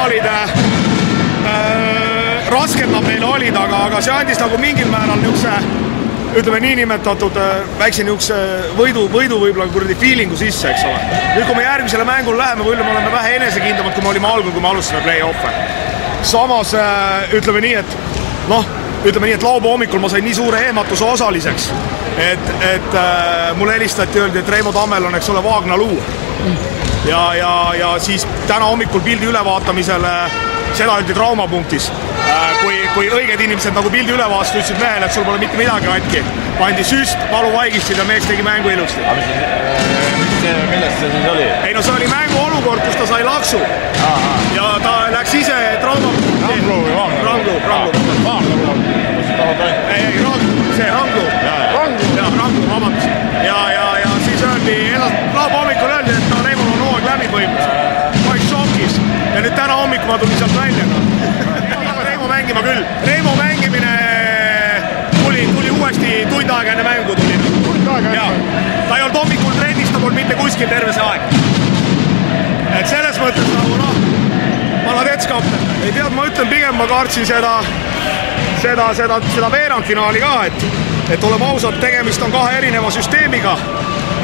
finaalid rasked nad neil olid, aga see andis nagu mingil määral niisuguse, ütleme niinimetatud väikse niisuguse võidu võib-olla kuradi feelingu sisse, eks ole. Nüüd, kui me järgmisele mängule läheme, võib-olla me oleme vähe enesekindlamad, kui me olime algul, kui me alustasime play-off'e. Samas ütleme nii, et laupäeva hommikul ma sain nii suure ehmatuse osaliseks, et mulle helistati, öeldi, et Reimo Tammel on, eks ole, Vaagna luu. Ja siis täna hommikul pildi ülevaatamisel seda öeldi traumapunktis. Kui õiged inimesed nagu pildi üle vastu ütlesid mehele, et sul pole mitte midagi katki, pandi süst, valu vaigistid ja mees tegi mängu ilusti. Millest see siis oli? Ei no see oli mängu olukord, kus ta sai laksu ja ta läks ise traumapunkti. Ranglu või Vaagna? Ranglu. Ranglu, vabandust. Ja siis öeldi, laupäeva hommikul öeldi, et Reimol on hooaeg läbi põhimõtteliselt. Ma olin šokis ja nüüd täna hommikul ma tulin sealt välja. Reimo mängima küll. Reimo mängimine tuli uuesti tund aega enne mängu tuli. Ta ei olnud hommikul trennis, ta polnud mitte kuskil terve see aeg. Et selles mõttes nagu maladets kapten. Ei tead, ma ütlen pigem, ma kaartsin seda veerandfinaali ka, et oleme ausad, tegemist on kahe erineva süsteemiga.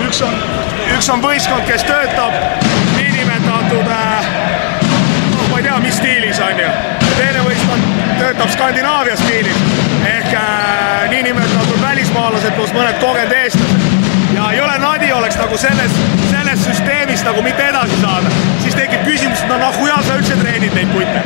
Üks on võistkond, kes töötab niinimetatud, ma ei tea, mis stiilis on ju. Teine võistkond töötab Skandinaavia stiilis ehk niinimetatud välismaalased plus mõned kogenud eestlased. Ja ei ole nadi oleks nagu selles süsteemis nagu mitte edasi saada. Siis tekib küsimus, et nahuja sa üldse treenid neid putte.